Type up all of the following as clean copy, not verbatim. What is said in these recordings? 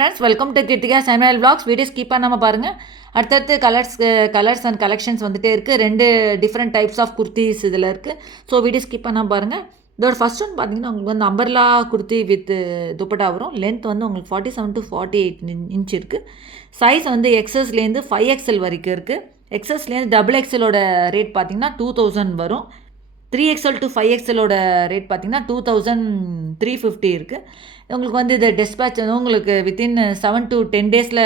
Friends welcome to Kiruthika channel vlogs video skip பண்ணாமல் பாருங்கள். அடுத்தடுத்து கலர்ஸ் அண்ட் கலெக்ஷன்ஸ் வந்துகிட்டே இருக்குது. 2 டிஃப்ரெண்ட் டைப்ஸ் ஆஃப் குர்த்திஸ் இதில் இருக்குது. ஸோ வீடியோ ஸ்கிப் பண்ணாமல் பாருங்கள். இதோட ஃபஸ்ட் ஒன் பார்த்தீங்கன்னா உங்களுக்கு வந்து அம்பர்லா குர்த்தி வித் துப்பட்டா வரும். லென்த் வந்து உங்களுக்கு 47 to 48 இன்ச் இருக்குது. சைஸ் வந்து எக்ஸஸ்லேருந்து 5XL வரைக்கும் இருக்குது. எக்ஸஸ்லேருந்து XXLோட ரேட் பார்த்தீங்கன்னா 2000 வரும். 3XL to 5XLோட ரேட் பார்த்தீங்கன்னா 2350 இருக்குது. உங்களுக்கு வந்து இது டிஸ்பேட்ச் வந்து உங்களுக்கு வித்தின் 7 to 10 டேஸில்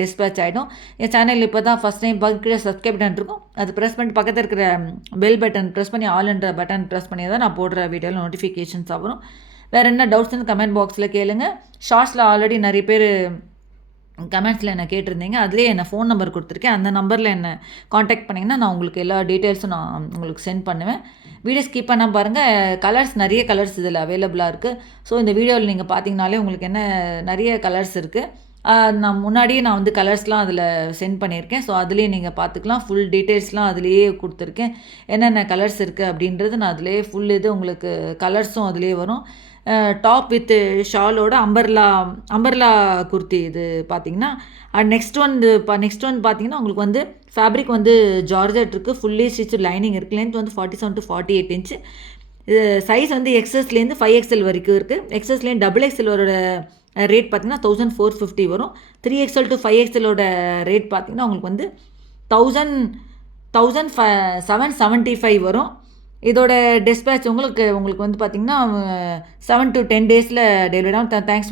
டிஸ்பேட்ச் ஆகிடும். என் சேனல் இப்போ தான் ஃபஸ்ட் டைம் பார்க்குற சப்ஸ்கிரைப் பட்டன் இருக்கும், அது ப்ரெஸ் பண்ணிட்டு பக்கத்தில் இருக்கிற பெல் பட்டன் ப்ரெஸ் பண்ணி ஆல்ன்ற பட்டன் ப்ரெஸ் பண்ணி தான் நான் போடுற வீடியோவில் நோட்டிஃபிகேஷன்ஸ் வரும். வேறு என்ன டவுட்ஸ்னு கமெண்ட் பாக்ஸில் கேளுங்க. ஷார்ட்ஸில் ஆல்ரெடி நிறைய பேர் கமெண்ட்ஸில் என்ன கேட்டிருந்தீங்க, அதுலேயே என்ன ஃபோன் நம்பர் கொடுத்துருக்கேன். அந்த நம்பரில் என்ன காண்டாக்ட் பண்ணிங்கன்னா நான் உங்களுக்கு எல்லா டீட்டெயில்ஸும் நான் உங்களுக்கு சென்ட் பண்ணுவேன். வீடியோ ஸ்கிப் பண்ணால் பாருங்கள். நிறைய கலர்ஸ் இதில் அவைலபிளாக இருக்குது. ஸோ இந்த வீடியோவில் நீங்கள் பார்த்தீங்கனாலே உங்களுக்கு என்ன நிறைய கலர்ஸ் இருக்குது. நான் முன்னாடியே நான் வந்து கலர்ஸ்லாம் அதில் சென்ட் பண்ணியிருக்கேன். ஸோ அதுலேயே நீங்கள் பார்த்துக்கலாம். ஃபுல் டீட்டெயில்ஸ்லாம் அதுலேயே கொடுத்துருக்கேன். என்னென்ன கலர்ஸ் இருக்குது அப்படின்றது நான் அதிலேயே ஃபுல் இது உங்களுக்கு கலர்ஸும் அதிலே வரும். டாப் வித் ஷாலோட அம்பர்லா குர்த்தி இது பார்த்தீங்கன்னா. நெக்ஸ்ட் ஒன் பார்த்தீங்கன்னா உங்களுக்கு வந்து ஃபேப்ரிக் வந்து ஜார்ஜெட் இருக்குது. ஃபுல்லி ஸ்டிச் லைனிங் இருக்குது. லென்த் வந்து 47 to 48 இன்ச்சு. இது சைஸ் வந்து எக்ஸஸ்லேருந்து 5XL வரைக்கும் இருக்குது. எக்ஸஸ்லேருந்து XXLோட ரேட் பார்த்தீங்கன்னா 1450 வரும். 3XL to 5XLோட ரேட் பார்த்தீங்கன்னா உங்களுக்கு வந்து 1775 வரும். இதோட டிஸ்பேட்ச் உங்களுக்கு வந்து பார்த்திங்கன்னா 7 to 10 டேஸில் டெலிவரி ஆகும். தேங்க்ஸ்.